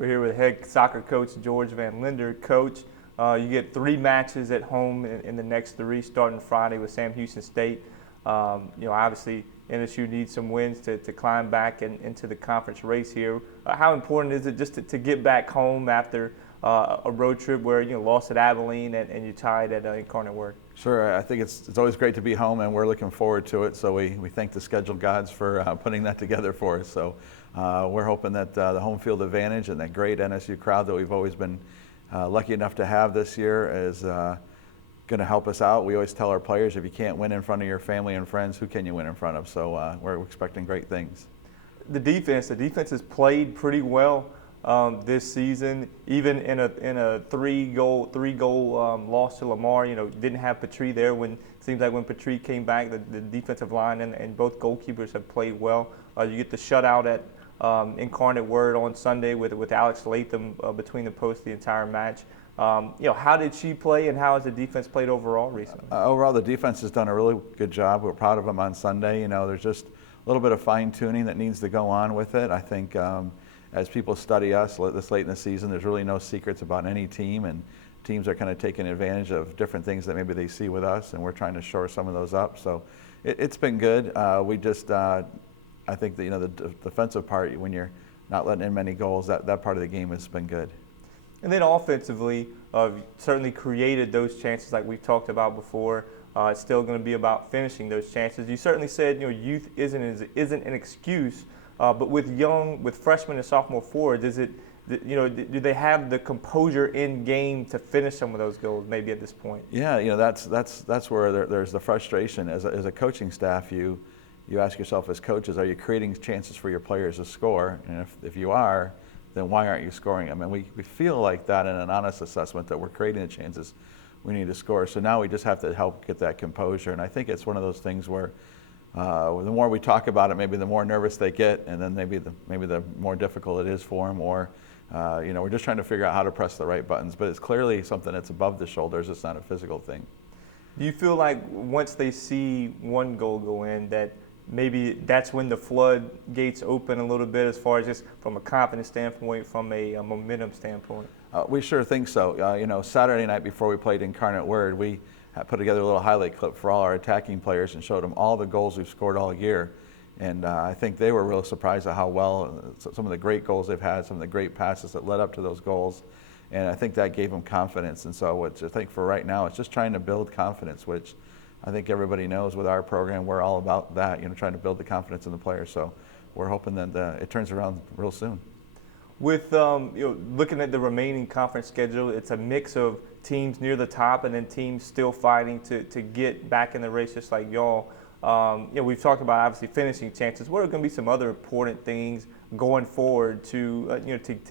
We're here with head soccer coach George Van Linder. Coach, you get 3 matches at home in the next 3, starting Friday with Sam Houston State. Obviously NSU needs some wins to climb back into the conference race here. How important is it just to get back home after a road trip where you lost at Abilene and you tied at Incarnate Word? Sure, I think it's always great to be home, and we're looking forward to it. So we thank the schedule gods for putting that together for us. So we're hoping that the home field advantage and that great NSU crowd that we've always been lucky enough to have this year is going to help us out. We always tell our players, if you can't win in front of your family and friends, who can you win in front of? So we're expecting great things. The defense has played pretty well this season, even in a three goal loss to Lamar. Didn't have Petrie there. When seems like when Petrie came back, the defensive line and both goalkeepers have played well. You get the shutout at Incarnate Word on Sunday with Alex Latham between the posts the entire match. How did she play, and how has the defense played overall recently? Overall, the defense has done a really good job. We're proud of them on Sunday. There's just a little bit of fine-tuning that needs to go on with it. I think as people study us this late in the season, there's really no secrets about any team, and teams are kind of taking advantage of different things that maybe they see with us, and we're trying to shore some of those up. So it's been good. We just, I think that, the defensive part, when you're not letting in many goals, that part of the game has been good. And then offensively, certainly created those chances like we've talked about before. It's still going to be about finishing those chances. You certainly said youth isn't an excuse, but with freshmen and sophomore forwards, do they have the composure in game to finish some of those goals maybe at this point? Yeah, that's where there's the frustration as a coaching staff. You ask yourself as coaches, are you creating chances for your players to score? And if you are, then why aren't you scoring them? And we feel like that in an honest assessment that we're creating the chances we need to score. So now we just have to help get that composure. And I think it's one of those things where the more we talk about it, maybe the more nervous they get, and then maybe the more difficult it is for them. Or we're just trying to figure out how to press the right buttons. But it's clearly something that's above the shoulders. It's not a physical thing. Do you feel like once they see one goal go in that maybe that's when the floodgates open a little bit as far as just from a confidence standpoint, from a momentum standpoint? We sure think so. Saturday night before we played Incarnate Word, we put together a little highlight clip for all our attacking players and showed them all the goals we've scored all year. And I think they were real surprised at how well, some of the great goals they've had, some of the great passes that led up to those goals. And I think that gave them confidence. And so I think for right now, it's just trying to build confidence, which I think everybody knows with our program, we're all about that, trying to build the confidence in the players. So we're hoping that it turns around real soon. With looking at the remaining conference schedule, it's a mix of teams near the top and then teams still fighting to get back in the race, just like y'all. We've talked about obviously finishing chances. What are going to be some other important things going forward to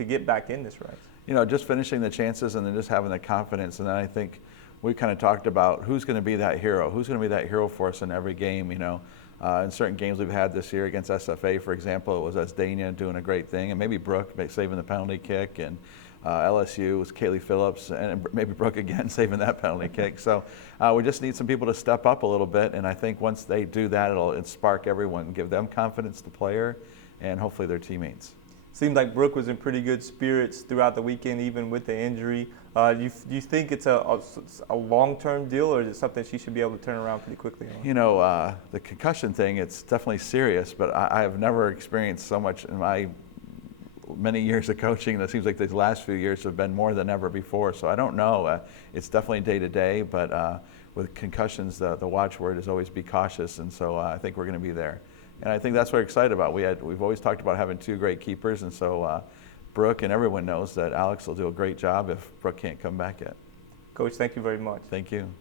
get back in this race? Just finishing the chances and then just having the confidence. And then I think we kind of talked about who's going to be that hero. Who's going to be that hero for us in every game, In certain games we've had this year against SFA, for example, it was Esdania doing a great thing, and maybe Brooke saving the penalty kick, and LSU was Kaylee Phillips, and maybe Brooke again saving that penalty kick. So we just need some people to step up a little bit, and I think once they do that, it'll spark everyone, give them confidence, the player, and hopefully their teammates. Seemed like Brooke was in pretty good spirits throughout the weekend, even with the injury. Do you think it's a long-term deal, or is it something she should be able to turn around pretty quickly on? The concussion thing, it's definitely serious, but I have never experienced so much in my many years of coaching. And it seems like these last few years have been more than ever before. So I don't know. It's definitely day-to-day, but with concussions, the watchword is always be cautious, and so I think we're going to be there. And I think that's what we're excited about. We've always talked about having 2 great keepers, and so Brooke and everyone knows that Alex will do a great job if Brooke can't come back yet. Coach, thank you very much. Thank you.